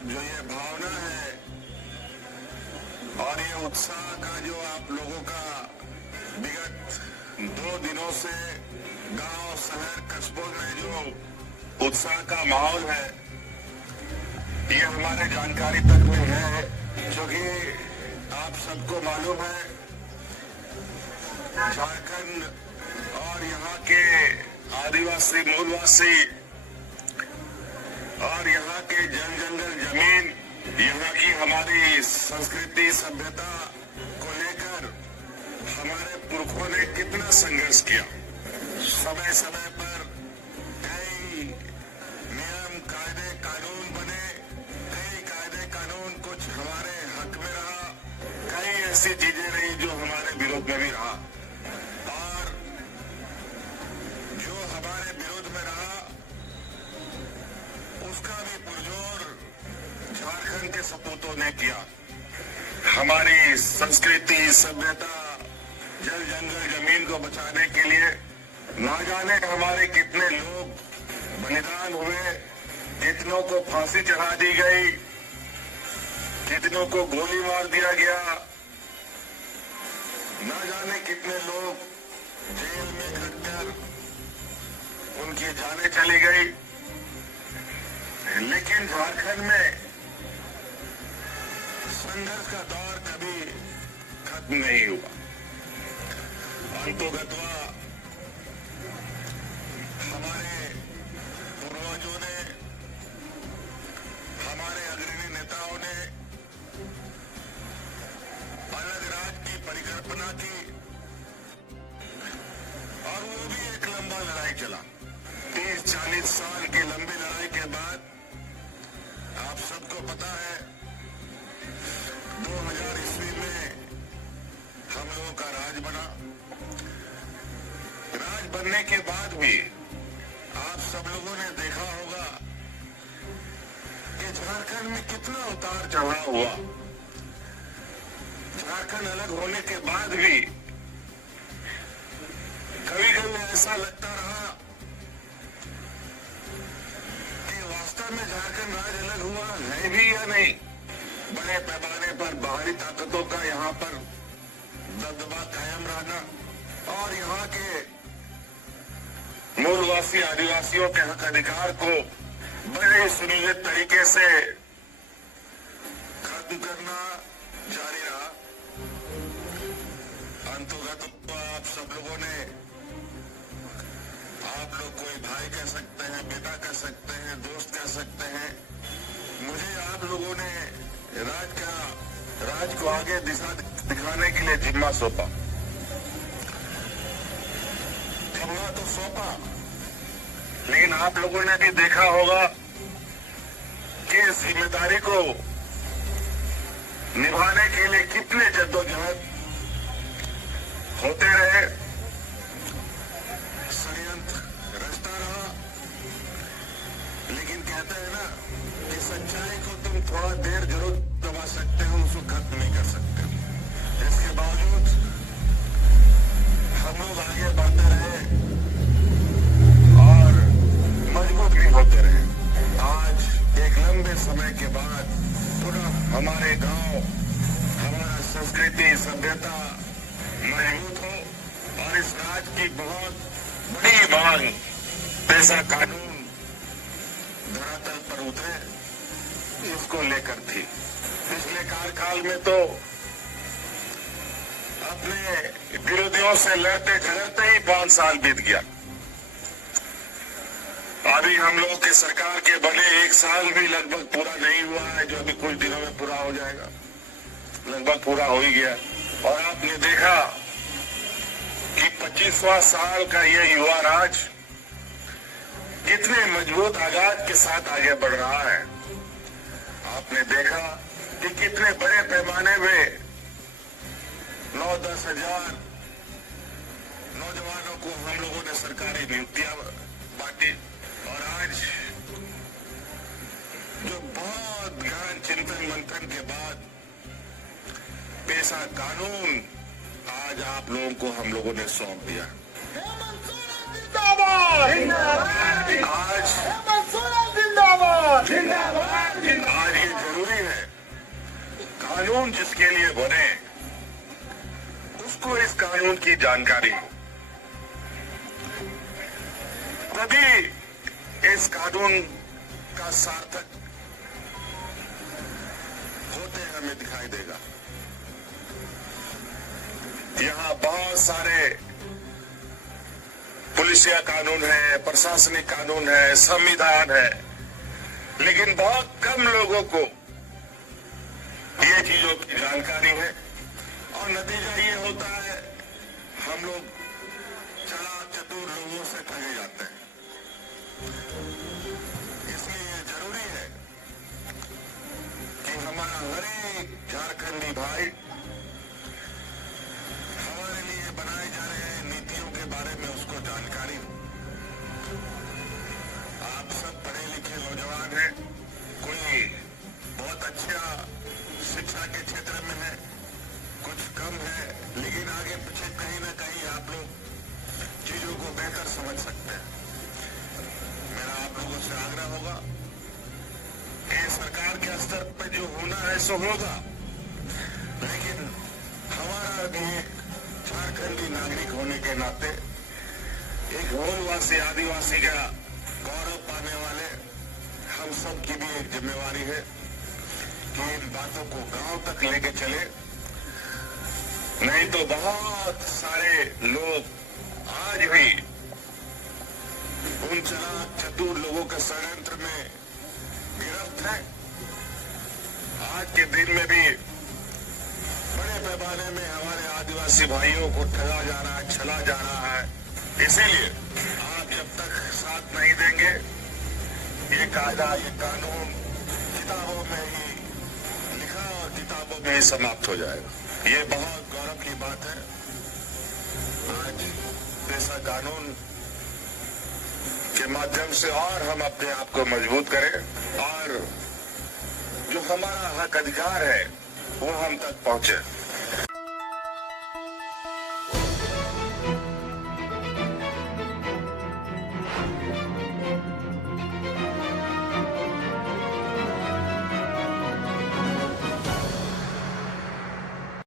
जो ये भावना है और ये उत्साह का जो आप लोगों का विगत 2 दिनों से गांव, शहर, कस्बों में जो उत्साह का माहौल है, ये हमारे जानकारी तक में है, क्योंकि आप सबको मालूम है झारखंड और यहाँ के आदिवासी, मूलवासी और यहाँ के जंगल जमीन, यहाँ की हमारी संस्कृति, सभ्यता को लेकर हमारे पुरखों ने कितना संघर्ष किया। समय समय पर कई नियम, कायदे, कानून बने, कई कायदे कानून कुछ हमारे हक में रहा, कई ऐसी चीजें रही जो हमारे विरोध में भी रहा, और जो हमारे विरोध में रहा उसका भी पुरजोर झारखंड के सपूतों ने किया। हमारी संस्कृति, सभ्यता, जल जंगल जमीन को बचाने के लिए ना जाने हमारे कितने लोग बलिदान हुए, कितनों को फांसी चढ़ा दी गई, कितनों को गोली मार दिया गया, ना जाने कितने लोग जेल में घटकर उनकी जानें चली गई। लेकिन झारखंड में संघर्ष का दौर कभी खत्म नहीं हुआ। अंतोगत्वा हमारे पूर्वजों ने, हमारे अग्रणी नेताओं ने अलग राज्य की परिकल्पना की, और वो भी एक लंबा लड़ाई चला। 30-40 साल की लंबी लड़ाई के बाद आप सबको पता है 2000 ईस्वी में हम लोगों का राज बना। राज बनने के बाद भी आप सब लोगों ने देखा होगा कि झारखंड में कितना उतार चढ़ाव हुआ। झारखंड अलग होने के बाद भी कभी कभी ऐसा लगता रहा कि वास्तव में झारखंड राज्य अलग हुआ है भी या नहीं। बड़े पैमाने पर बाहरी ताकतों का यहाँ पर दबदबा कायम रहना और यहाँ के मूलवासी आदिवासियों के हक अधिकार को बड़े सुनियोजित तरीके से खत्म करना जारी रहा। अंतर्गत आप सब लोगों ने, आप लोग कोई भाई कह सकते हैं, बेटा कह सकते हैं, दोस्त कह सकते हैं, मुझे आप लोगों ने राज को आगे दिशा दिखाने के लिए जिम्मा सौंपा। जिम्मा तो सौंपा, लेकिन आप लोगों ने भी देखा होगा कि इस जिम्मेदारी को निभाने के लिए कितने जद्दोजहद होते रहे, षड्यंत्र रचता रहा। लेकिन कहते हैं ना कि सच्चाई को तुम थोड़ा देर जरूर दबा सकते हो, उसको खत्म नहीं कर सकते। इसके बावजूद हम लोग आगे बढ़ते रहे और मजबूत भी होते रहे। आज एक लंबे समय के बाद पुनः हमारे गांव, हमारा संस्कृति, सभ्यता मजबूत हो और इस राज्य की बहुत बड़ी मांग पैसा कानून धरातल पर उतरे, इसको लेकर थी। पिछले कार्यकाल में तो अपने विरोधियों से लड़ते झगड़ते ही 5 साल बीत गया। अभी हम लोग की सरकार के बने 1 साल भी लगभग पूरा नहीं हुआ है, जो अभी कुछ दिनों में पूरा हो जाएगा, लगभग पूरा हो ही गया। और आपने देखा कि 25वां साल का ये युवा राज कितने मजबूत आगाज के साथ आगे बढ़ रहा है। आपने देखा कि कितने बड़े पैमाने में 9-10 हजार नौजवानों को हम लोगों ने सरकारी नियुक्तियां बांटी। और आज जो बहुत गहन चिंतन मंथन के बाद पेशा कानून आज आप लोगों को हम लोगों ने सौंप दिया। आज ये कानून जिसके लिए बने उसको इस कानून की जानकारी हो, तभी इस कानून का सार्थक होते हमें दिखाई देगा। यहां बहुत सारे पुलिसिया कानून है, प्रशासनिक कानून है, संविधान है, लेकिन बहुत कम लोगों को ये चीजों की जानकारी है और नतीजा ये होता है हम लोग चालाक चतुर लोगों से ठगे जाते हैं। इसलिए जरूरी है कि हमारा हर एक झारखंडी भाई हमारे लिए बनाए जा रहे नीतियों के बारे में उसको जानकारी हो। आप सब पढ़े लिखे नौजवान हैं, कोई बहुत अच्छा शिक्षा के क्षेत्र में है, कुछ कम है, लेकिन आगे पीछे कहीं ना कहीं आप लोग चीजों को बेहतर समझ सकते हैं। मेरा आप लोगों से आग्रह होगा कि सरकार के स्तर पर जो होना है सो होगा, लेकिन हमारा भी एक झारखंडी नागरिक होने के नाते एक मूलवासी आदिवासी का गौरव पाने वाले हम सब की भी एक जिम्मेवारी है कि इन बातों को गांव तक लेके चले, नहीं तो बहुत सारे लोग आज भी उन चालाक चतुर लोगों के षड्यंत्र में गिरफ्त हैं। आज के दिन में भी बड़े पैमाने में हमारे आदिवासी भाइयों को ठगा जा रहा है, छला जा रहा है। इसीलिए आप जब तक साथ नहीं देंगे ये कायदा, ये कानून किताबों में ही लिखा और किताबों में ही समाप्त हो जाएगा। ये बहुत गौरव की बात है। आज ऐसा कानून के माध्यम से और हम अपने आप को मजबूत करें और जो हमारा हक अधिकार है वो हम तक पहुंचे।